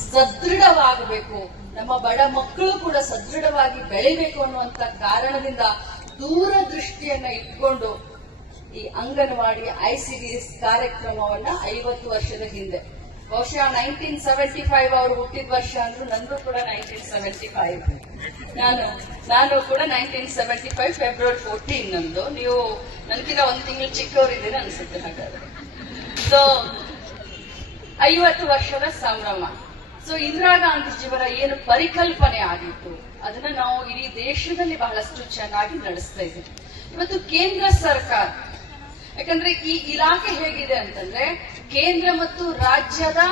ಸದೃಢವಾಗಬೇಕು. ನಮ್ಮ ಬಡ ಮಕ್ಕಳು ಕೂಡ ಸದೃಢವಾಗಿ ಬೆಳಿಬೇಕು ಅನ್ನುವಂತ ಕಾರಣದಿಂದ ದೂರದೃಷ್ಟಿಯನ್ನ ಇಟ್ಕೊಂಡು ಈ ಅಂಗನವಾಡಿ ಐಸಿಡಿಎಸ್ ಕಾರ್ಯಕ್ರಮವನ್ನ ಐವತ್ತು ವರ್ಷದ ಹಿಂದೆ. ಬಹುಶಃ ನೈನ್ಟೀನ್ ಸೆವೆಂಟಿ ಫೈವ್ ಅವರು ಹುಟ್ಟಿದ ವರ್ಷ ಅಂದ್ರು ನಂದು ಕೂಡ ನೈನ್ಟೀನ್ ಸೆವೆಂಟಿ ಫೈವ್. ನಾನು ನಾನು ಕೂಡ nineteen seventy five, February fourteen ನಂದು. ನೀವು ನನಗಿಂತ ಒಂದು ತಿಂಗಳು ಚಿಕ್ಕವರಿದ್ದೀರಾ ಅನ್ಸುತ್ತೆ ಹಾಗಾದ್ರೆ. ಸೊ ಐವತ್ತು ವರ್ಷದ ಸಂಭ್ರಮ. ಸೊ ಇಂದಿರಾ ಗಾಂಧೀಜಿಯವರ ಏನು ಪರಿಕಲ್ಪನೆ ಆಗಿತ್ತು, ಅದನ್ನ ನಾವು ಇಡೀ ದೇಶದಲ್ಲಿ ಬಹಳಷ್ಟು ಚೆನ್ನಾಗಿ ನಡೆಸ್ತಾ ಇದ್ದೀವಿ. ಇವತ್ತು ಕೇಂದ್ರ ಸರ್ಕಾರ, ಯಾಕಂದ್ರೆ ಈ ಇಲಾಖೆ ಹೇಗಿದೆ ಅಂತಂದ್ರೆ ಕೇಂದ್ರ ಮತ್ತು ರಾಜ್ಯದ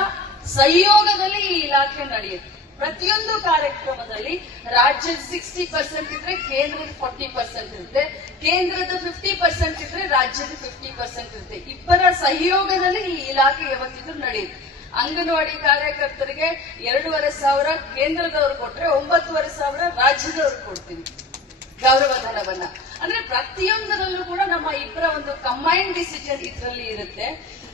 ಸಹಯೋಗದಲ್ಲಿ ಈ ಇಲಾಖೆ ನಡೆಯುತ್ತೆ. ಪ್ರತಿಯೊಂದು ಕಾರ್ಯಕ್ರಮದಲ್ಲಿ ರಾಜ್ಯದ ಸಿಕ್ಸ್ಟಿ ಪರ್ಸೆಂಟ್ ಇದ್ರೆ ಕೇಂದ್ರದ ಫೋರ್ಟಿ ಪರ್ಸೆಂಟ್ ಇರುತ್ತೆ, ಕೇಂದ್ರದ ಫಿಫ್ಟಿ ಪರ್ಸೆಂಟ್ ಇದ್ರೆ ರಾಜ್ಯದ ಫಿಫ್ಟಿ ಪರ್ಸೆಂಟ್ ಇರುತ್ತೆ. ಇಬ್ಬರ ಸಹಯೋಗದಲ್ಲಿ ಈ ಇಲಾಖೆ ಯಾವತ್ತಿದ್ರು ನಡೆಯುತ್ತೆ. ಅಂಗನವಾಡಿ ಕಾರ್ಯಕರ್ತರಿಗೆ ಎರಡೂವರೆ ಸಾವಿರ ಕೇಂದ್ರದವರು ಕೊಟ್ರೆ ಒಂಬತ್ತುವರೆ ಸಾವಿರ ರಾಜ್ಯದವರು ಕೊಡ್ತೀವಿ. ಗೌರವಧನವನ್ನ. ಅಂದ್ರೆ ಪ್ರತಿಯೊಂದರಲ್ಲೂ ಕೂಡ ನಮ್ಮ ಇಬ್ಬರ ಒಂದು ಕಂಬೈನ್ ಡಿಸಿಷನ್ ಇದರಲ್ಲಿ ಇರುತ್ತೆ.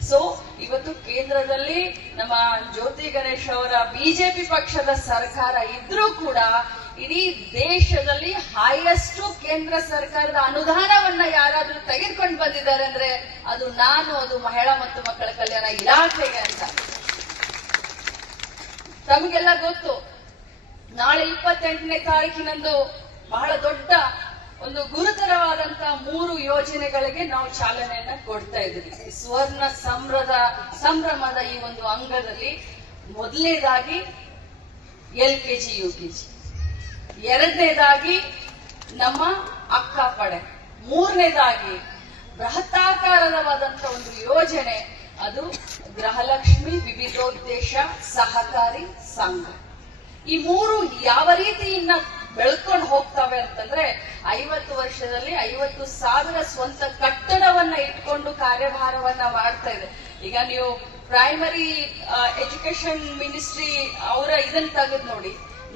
ಸೊ ಇವತ್ತು ಕೇಂದ್ರದಲ್ಲಿ ನಮ್ಮ ಜ್ಯೋತಿ ಗಣೇಶ್ ಅವರ ಬಿಜೆಪಿ ಪಕ್ಷದ ಸರ್ಕಾರ ಇದ್ರೂ ಕೂಡ ಇಡೀ ದೇಶದಲ್ಲಿ ಹೈಯೆಸ್ಟ್ ಕೇಂದ್ರ ಸರ್ಕಾರದ ಅನುದಾನವನ್ನ ಯಾರಾದ್ರೂ ತೆಗೆದುಕೊಂಡು ಬಂದಿದ್ದಾರೆ ಅಂದ್ರೆ ಅದು ನಾನು, ಅದು ಮಹಿಳಾ ಮತ್ತು ಮಕ್ಕಳ ಕಲ್ಯಾಣ ಇಲಾಖೆಗೆ ಅಂತ. ತಮಗೆಲ್ಲ ಗೊತ್ತು. ನಾಳೆ ಇಪ್ಪತ್ತೆಂಟನೇ ತಾರೀಕಿನಂದು ಬಹಳ ದೊಡ್ಡ ಒಂದು ಗುರುತರವಾದಂತ ಮೂರು ಯೋಜನೆಗಳಿಗೆ ನಾವು ಚಾಲನೆಯನ್ನ ಕೊಡ್ತಾ ಇದ್ದೀವಿ. ಸ್ವರ್ಣ ಸಂಭ್ರದ, ಸಂಭ್ರಮದ ಈ ಒಂದು ಅಂಗದಲ್ಲಿ ಮೊದಲನೇದಾಗಿ L K G U K G. ಎರಡನೇದಾಗಿ ನಮ್ಮ ಅಕ್ಕ ಪಡೆ ಮೂರನೇದಾಗಿ ಬೃಹತ್ತಾಕಾರವಾದಂತ ಒಂದು ಯೋಜನೆ ಅದು ಗೃಹಲಕ್ಷ್ಮಿ ವಿವಿಧೋದ್ದೇಶ ಸಹಕಾರಿ ಸಂಘ. ಈ ಮೂರು ಯಾವ ರೀತಿ ಇನ್ನ ಬೆಳ್ಕೊಂಡು ಹೋಗ್ತವೆ ಅಂತಂದ್ರೆ ಐವತ್ತು ವರ್ಷದಲ್ಲಿ ಐವತ್ತು ಸಾವಿರ ಸ್ವಂತ ಕಟ್ಟಡವನ್ನ ಇಟ್ಕೊಂಡು ಕಾರ್ಯಭಾರವನ್ನ ಮಾಡ್ತಾ ಇದೆ. ಈಗ ನೀವು ಪ್ರೈಮರಿ ಎಜುಕೇಶನ್ ಮಿನಿಸ್ಟ್ರಿ ಅವರ ಇದನ್ನ ತೆಗೆದು ನೋಡಿ,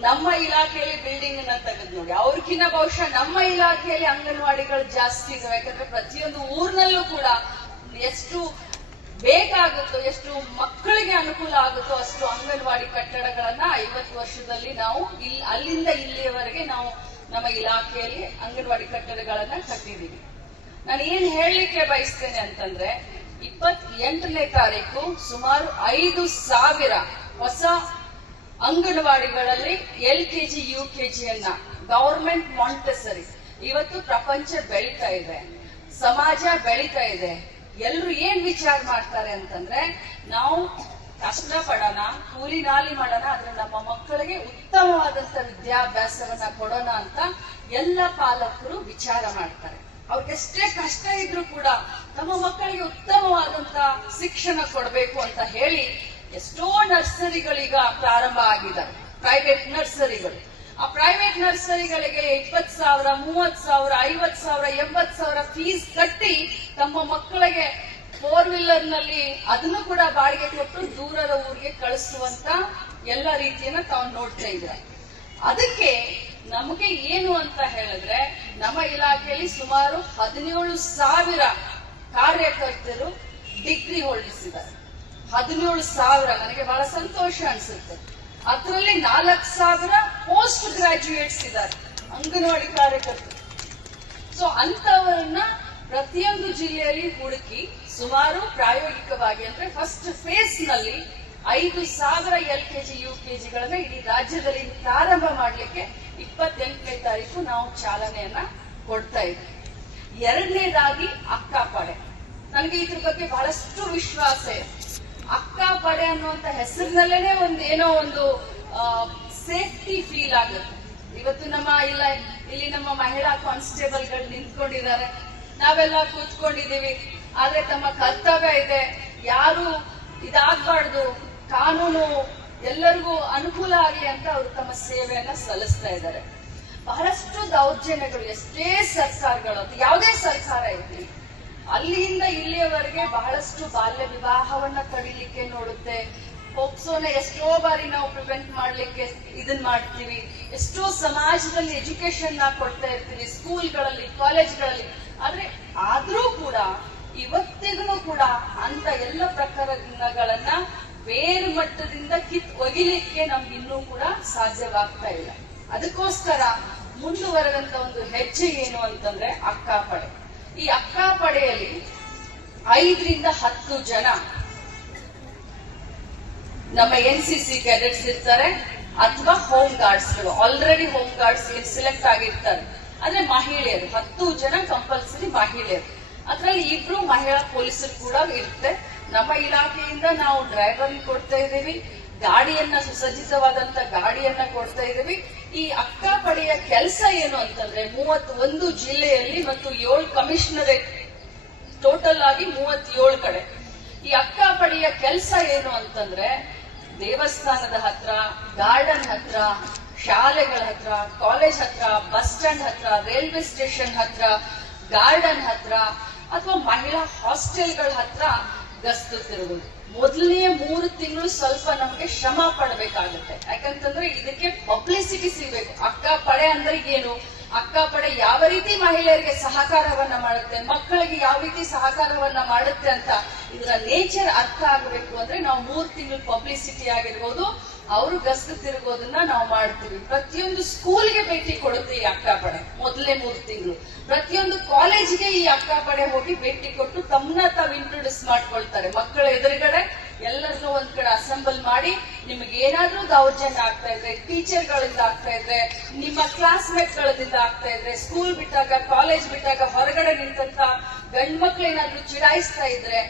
ನಮ್ಮ ಇಲಾಖೆಯಲ್ಲಿ ಬಿಲ್ಡಿಂಗ್ ಅನ್ನ ತೆಗೆದು ನೋಡಿ. ಅವ್ರಕಿನ್ನ ಬಹುಶಃ ನಮ್ಮ ಇಲಾಖೆಯಲ್ಲಿ ಅಂಗನವಾಡಿಗಳು ಜಾಸ್ತಿ ಇದಾವೆ. ಯಾಕಂದ್ರೆ ಪ್ರತಿಯೊಂದು ಊರ್ನಲ್ಲೂ ಕೂಡ ಎಷ್ಟು ಬೇಕಾಗುತ್ತೋ, ಎಷ್ಟು ಮಕ್ಕಳಿಗೆ ಅನುಕೂಲ ಆಗುತ್ತೋ ಅಷ್ಟು ಅಂಗನವಾಡಿ ಕಟ್ಟಡಗಳನ್ನ ಐವತ್ತು ವರ್ಷದಲ್ಲಿ ನಾವು ಇಲ್ಲಿ ಅಲ್ಲಿಂದ ಇಲ್ಲಿಯವರೆಗೆ ನಾವು ನಮ್ಮ ಇಲಾಖೆಯಲ್ಲಿ ಅಂಗನವಾಡಿ ಕಟ್ಟಡಗಳನ್ನ ಕಟ್ಟಿದ್ದೀವಿ ನಾನು ಏನ್ ಹೇಳಲಿಕ್ಕೆ ಬಯಸ್ತೇನೆ ಅಂತಂದ್ರೆ ಇಪ್ಪತ್ ಎಂಟನೇ ತಾರೀಕು ಸುಮಾರು ಐದು ಸಾವಿರ ಹೊಸ ಅಂಗನವಾಡಿಗಳಲ್ಲಿ ಎಲ್ ಕೆಜಿ ಯು ಕೆಜಿಯನ್ನ ಗವರ್ಮೆಂಟ್ ಮಾಂಟೆಸರಿ ಇವತ್ತು ಪ್ರಪಂಚ ಬೆಳೀತಾ ಇದೆ. ಸಮಾಜ ಬೆಳೀತಾ ಇದೆ. ಎಲ್ರು ಏನ್ ವಿಚಾರ ಮಾಡ್ತಾರೆ ಅಂತಂದ್ರೆ, ನಾವು ಕಷ್ಟ ಪಡೋಣ, ಕೂಲಿ ನಾಲಿ ಮಾಡೋಣ, ಆದ್ರೆ ನಮ್ಮ ಮಕ್ಕಳಿಗೆ ಉತ್ತಮವಾದಂತ ವಿದ್ಯಾಭ್ಯಾಸವನ್ನ ಕೊಡೋಣ ಅಂತ ಎಲ್ಲ ಪಾಲಕರು ವಿಚಾರ ಮಾಡ್ತಾರೆ. ಅವ್ರಿಗೆಷ್ಟೇ ಕಷ್ಟ ಇದ್ರೂ ಕೂಡ ನಮ್ಮ ಮಕ್ಕಳಿಗೆ ಉತ್ತಮವಾದಂತ ಶಿಕ್ಷಣ ಕೊಡಬೇಕು ಅಂತ ಹೇಳಿ ಎಷ್ಟೋ ನರ್ಸರಿಗಳೀಗ ಪ್ರಾರಂಭ ಆಗಿದ್ದಾರೆ. ಪ್ರೈವೇಟ್ ನರ್ಸರಿಗಳು. ಆ ಪ್ರೈವೇಟ್ ನರ್ಸರಿಗಳಿಗೆ ಇಪ್ಪತ್ ಸಾವಿರ ಮೂವತ್ ಸಾವಿರ ಐವತ್ ಸಾವಿರ ಎಂಬತ್ ಸಾವಿರ ಫೀಸ್ ಕಟ್ಟಿ ತಮ್ಮ ಮಕ್ಕಳಿಗೆ ಫೋರ್ ವೀಲರ್ನಲ್ಲಿ ಅದನ್ನು ಕೂಡ ಬಾಡಿಗೆ ಕೊಟ್ಟು ದೂರದ ಊರಿಗೆ ಕಳಿಸುವಂತ ಎಲ್ಲ ರೀತಿಯನ್ನ ತಾವು ನೋಡ್ತಾ ಇದ್ದಾರೆ. ಅದಕ್ಕೆ ನಮಗೆ ಏನು ಅಂತ ಹೇಳಿದ್ರೆ ನಮ್ಮ ಇಲಾಖೆಯಲ್ಲಿ ಸುಮಾರು ಹದಿನೇಳು ಸಾವಿರ ಕಾರ್ಯಕರ್ತರು ಡಿಗ್ರಿ ಹೊಳಿಸಿದ್ದಾರೆ ಹದಿನೇಳು ಸಾವಿರ, ನನಗೆ ಬಹಳ ಸಂತೋಷ ಅನ್ಸುತ್ತೆ. ಅದರಲ್ಲಿ ನಾಲ್ಕು ಸಾವಿರ ಪೋಸ್ಟ್ ಗ್ರಾಜುಯೇಟ್ಸ್ ಇದ್ದಾರೆ, ಅಂಗನವಾಡಿ ಕಾರ್ಯಕರ್ತರು. ಸೊ ಅಂತವರನ್ನ ಪ್ರತಿಯೊಂದು ಜಿಲ್ಲೆಯಲ್ಲಿ ಹುಡುಕಿ ಸುಮಾರು ಪ್ರಾಯೋಗಿಕವಾಗಿ ಅಂದ್ರೆ ಫಸ್ಟ್ ಫೇಸ್ನಲ್ಲಿ ಐದು ಸಾವಿರ ಎಲ್ ಕೆಜಿ ಯು ಕೆಜಿಗಳನ್ನ ಇಡೀ ರಾಜ್ಯದಲ್ಲಿ ಪ್ರಾರಂಭ ಮಾಡಲಿಕ್ಕೆ ಇಪ್ಪತ್ತೆಂಟನೇ ತಾರೀಕು ನಾವು ಚಾಲನೆಯನ್ನ ಕೊಡ್ತಾ ಇದ್ವಿ. ಎರಡನೇದಾಗಿ ಅಕ್ಕ ನನಗೆ ಇದ್ರ ಬಗ್ಗೆ ಬಹಳಷ್ಟು ವಿಶ್ವಾಸ ಇದೆ. ಅಕ್ಕ ಪಡೆ ಅನ್ನುವಂತ ಹೆಸರಿನಲ್ಲೇನೆ ಒಂದು ಏನೋ ಒಂದು ಸೇಫ್ಟಿ ಫೀಲ್ ಆಗುತ್ತೆ. ಇವತ್ತು ನಮ್ಮ ಇಲ್ಲ, ಇಲ್ಲಿ ನಮ್ಮ ಮಹಿಳಾ ಕಾನ್ಸ್ಟೇಬಲ್ಗಳು ನಿಂತ್ಕೊಂಡಿದ್ದಾರೆ. ನಾವೆಲ್ಲ ಕೂತ್ಕೊಂಡಿದೀವಿ ಆದ್ರೆ ತಮ್ಮ ಕರ್ತವ್ಯ ಇದೆ. ಯಾರು ಇದಾಗಬಾರ್ದು. ಕಾನೂನು ಎಲ್ಲರಿಗೂ ಅನುಕೂಲ ಆಗಲಿ ಅಂತ ಅವರು ತಮ್ಮ ಸೇವೆಯನ್ನ ಸಲ್ಲಿಸ್ತಾ ಇದ್ದಾರೆ. ಬಹಳಷ್ಟು ದೌರ್ಜನ್ಯಗಳು, ಎಷ್ಟೇ ಸರ್ಕಾರಗಳು, ಅದು ಯಾವುದೇ ಸರ್ಕಾರ ಇರಲಿ, ಅಲ್ಲಿಂದ ಇಲ್ಲಿಯವರೆಗೆ ಬಹಳಷ್ಟು ಬಾಲ್ಯ ವಿವಾಹವನ್ನ ತಡಿಲಿಕ್ಕೆ ನೋಡುತ್ತೆ. ಪೋಕ್ಸೋನ ಎಷ್ಟೋ ಬಾರಿ ನಾವು ಪ್ರಿವೆಂಟ್ ಮಾಡ್ಲಿಕ್ಕೆ ಇದನ್ ಮಾಡ್ತೀವಿ. ಎಷ್ಟೋ ಸಮಾಜದಲ್ಲಿ ಎಜುಕೇಶನ್ನ ಕೊಡ್ತಾ ಇರ್ತೀವಿ ಸ್ಕೂಲ್ಗಳಲ್ಲಿ ಕಾಲೇಜ್ಗಳಲ್ಲಿ ಆದ್ರೆ ಆದ್ರೂ ಕೂಡ ಇವತ್ತಿಗೂ ಕೂಡ ಅಂತ ಎಲ್ಲ ಪ್ರಕರಣಗಳನ್ನ ಬೇರು ಮಟ್ಟದಿಂದ ಕಿತ್ ಒಗಿಲಿಕ್ಕೆ ನಮ್ಗೆ ಇನ್ನೂ ಕೂಡ ಸಾಧ್ಯವಾಗ್ತಾ ಇಲ್ಲ. ಅದಕ್ಕೋಸ್ಕರ ಮುಂದುವರೆದಂತ ಒಂದು ಹೆಜ್ಜೆ ಏನು ಅಂತಂದ್ರೆ ಅಕ್ಕಾಪಡೆ. ಈ ಅಕ್ಕಾಪಡೆಯಲ್ಲಿ ಐದರಿಂದ ಹತ್ತು ಜನ ನಮ್ಮ ಎನ್ ಸಿ ಸಿ ಕ್ಯಾಡೆಟ್ಸ್ ಇರ್ತಾರೆ ಅಥವಾ ಹೋಮ್ ಗಾರ್ಡ್ಸ್ಗಳು. ಆಲ್ರೆಡಿ ಹೋಮ್ ಗಾರ್ಡ್ಸ್ ಸೆಲೆಕ್ಟ್ ಆಗಿರ್ತಾರೆ. ಅಂದ್ರೆ ಮಹಿಳೆಯರು, ಹತ್ತು ಜನ ಕಂಪಲ್ಸರಿ ಮಹಿಳೆಯರು. ಅದರಲ್ಲಿ ಇಬ್ರು ಮಹಿಳಾ ಪೊಲೀಸರು ಕೂಡ ಇರುತ್ತೆ ನಮ್ಮ ಇಲಾಖೆಯಿಂದ ನಾವು ಡ್ರೈವರ್ ಕೊಡ್ತಾ ಇದ್ದೀವಿ. ಗಾಡಿಯನ್ನ ಸುಸಜ್ಜಿತವಾದಂತ ಗಾಡಿಯನ್ನ ಕೊಡ್ತಾ ಇದ್ದೀವಿ. ಈ ಅಕ್ಕಾಪಡೆಯ ಕೆಲಸ ಏನು ಅಂತಂದ್ರೆ ಮೂವತ್ತೊಂದು ಜಿಲ್ಲೆಯಲ್ಲಿ ಮತ್ತು ಏಳು ಕಮಿಷನರೇಟ್ ಟೋಟಲ್ ಆಗಿ ಮೂವತ್ತೇಳು ಕಡೆ. ಈ ಅಕ್ಕಪಡಿಯ ಕೆಲಸ ಏನು ಅಂತಂದ್ರೆ ದೇವಸ್ಥಾನದ ಹತ್ರ, ಗಾರ್ಡನ್ ಹತ್ರ, ಶಾಲೆಗಳ ಹತ್ರ, ಕಾಲೇಜ್ ಹತ್ರ, ಬಸ್ ಸ್ಟ್ಯಾಂಡ್ ಹತ್ರ, ರೈಲ್ವೆ ಸ್ಟೇಷನ್ ಹತ್ರ, ಗಾರ್ಡನ್ ಹತ್ರ ಅಥವಾ ಮಹಿಳಾ ಹಾಸ್ಟೆಲ್ಗಳ ಹತ್ರ ಗಸ್ತು ತಿರುಗುದು. ಮೊದಲನೇ ಮೂರು ತಿಂಗಳು ಸ್ವಲ್ಪ ನಮಗೆ ಶ್ರಮ ಪಡಬೇಕಾಗುತ್ತೆ. ಯಾಕಂತಂದ್ರೆ ಇದಕ್ಕೆ ಪಬ್ಲಿಸಿಟಿ ಸಿಗ್ಬೇಕು. ಅಕ್ಕ ಪಡೆ ಅಂದ್ರೆ ಏನು ಅಕ್ಕ ಪಡೆ ಯಾವ ರೀತಿ ಮಹಿಳೆಯರಿಗೆ ಸಹಕಾರವನ್ನ ಮಾಡುತ್ತೆ, ಮಕ್ಕಳಿಗೆ ಯಾವ ರೀತಿ ಸಹಕಾರವನ್ನ ಮಾಡುತ್ತೆ ಅಂತ ಇದರ ನೇಚರ್ ಅರ್ಥ ಆಗಬೇಕು ಅಂದ್ರೆ ನಾವು ಮೂರ್ ತಿಂಗಳು ಪಬ್ಲಿಸಿಟಿ ಆಗಿರ್ಬೋದು ಅವರು ಗಸ್ತು ತಿರುಗೋದನ್ನ ನಾವು ಮಾಡ್ತೀವಿ. ಪ್ರತಿಯೊಂದು ಸ್ಕೂಲ್ಗೆ ಭೇಟಿ ಕೊಡುತ್ತೆ ಈ ಅಕ್ಕ ಪಡೆ ಮೊದಲನೇ ಮೂರು ತಿಂಗಳು. ಪ್ರತಿಯೊಂದು ಕಾಲೇಜ್ಗೆ ಈ ಅಕ್ಕ ಪಡೆ ಹೋಗಿ ಭೇಟಿ ಕೊಟ್ಟು ತಮ್ಮನ್ನ ತಾವು ಇಂಟ್ರೊಡ್ಯೂಸ್ ಮಾಡ್ಕೊಳ್ತಾರೆ. ಮಕ್ಕಳ ಎದುರುಗಡೆ ಎಲ್ಲರನ್ನೂ ಒಂದ್ ಕಡೆ ಅಸೆಂಬಲ್ ಮಾಡಿ, ನಿಮ್ಗೆ ಏನಾದ್ರೂ ದೌರ್ಜನ್ಯ ಆಗ್ತಾ ಇದ್ರೆ ಟೀಚರ್ ಗಳಿಂದ ಆಗ್ತಾ ಇದ್ರೆ, ನಿಮ್ಮ ಕ್ಲಾಸ್ಮೇಟ್ ಗಳಿಂದ ಆಗ್ತಾ ಇದ್ರೆ ಸ್ಕೂಲ್ ಬಿಟ್ಟಾಗ ಕಾಲೇಜ್ ಬಿಟ್ಟಾಗ ಹೊರಗಡೆ ನಿಂತಂತ ಗಂಡ್ ಮಕ್ಳು ಏನಾದ್ರೂ ಚಿಡಾಯಿಸ್ತಾ ಇದ್ರೆ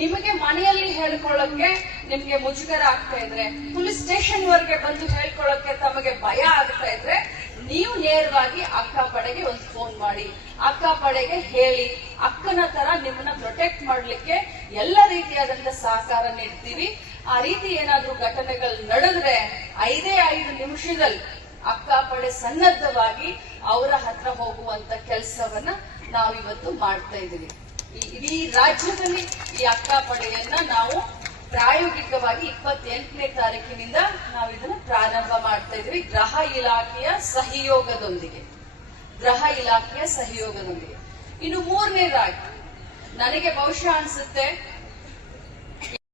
ನಿಮಗೆ ಮನೆಯಲ್ಲಿ ಹೇಳ್ಕೊಳ್ಳಕ್ಕೆ ನಿಮ್ಗೆ ಮುಜುಗರ ಆಗ್ತಾ ಇದ್ರೆ, ಪೊಲೀಸ್ ಸ್ಟೇಷನ್ ವರೆಗೆ ಬಂದು ಹೇಳ್ಕೊಳ್ಳಕ್ಕೆ ತಮಗೆ ಭಯ ಆಗ್ತಾ ಇದ್ರೆ, ನೀವು ನೇರವಾಗಿ ಅಕ್ಕ ಪಡೆಗೆ ಒಂದು ಫೋನ್ ಮಾಡಿ, ಅಕ್ಕ ಪಡೆಗೆ ಹೇಳಿ, ಅಕ್ಕನ ತರ ನಿಮ್ಮನ್ನ ಪ್ರೊಟೆಕ್ಟ್ ಮಾಡ್ಲಿಕ್ಕೆ ಎಲ್ಲ ರೀತಿಯಾದಂತ ಸಹಕಾರ ನೀಡ್ತೀವಿ ಆ ರೀತಿ ಏನಾದ್ರೂ ಘಟನೆಗಳು ನಡೆದ್ರೆ ಐದೇ ಐದು ನಿಮಿಷದಲ್ಲಿ ಅಕ್ಕ ಪಡೆ ಸನ್ನದ್ಧವಾಗಿ ಅವರ ಹತ್ರ ಹೋಗುವಂತ ಕೆಲಸವನ್ನ ನಾವಿವತ್ತು ಮಾಡ್ತಾ ಇದ್ದೀವಿ. ಇಡೀ ರಾಜ್ಯದಲ್ಲಿ ಈ ಅಕ್ಕ ಪಡೆಯನ್ನ ನಾವು ಪ್ರಾಯೋಗಿಕವಾಗಿ ಇಪ್ಪತ್ತೆಂಟನೇ ತಾರೀಕಿನಿಂದ ನಾವು ಇದನ್ನ ಪ್ರಾರಂಭ ಮಾಡ್ತಾ ಇದ್ವಿ ಗ್ರಹ ಇಲಾಖೆಯ ಸಹಯೋಗದೊಂದಿಗೆ. ಗ್ರಹ ಇಲಾಖೆಯ ಸಹಯೋಗದೊಂದಿಗೆ. ಇನ್ನು ಮೂರನೇದಾಗಿ, ನನಗೆ ಬಹುಶಃ ಅನ್ಸುತ್ತೆ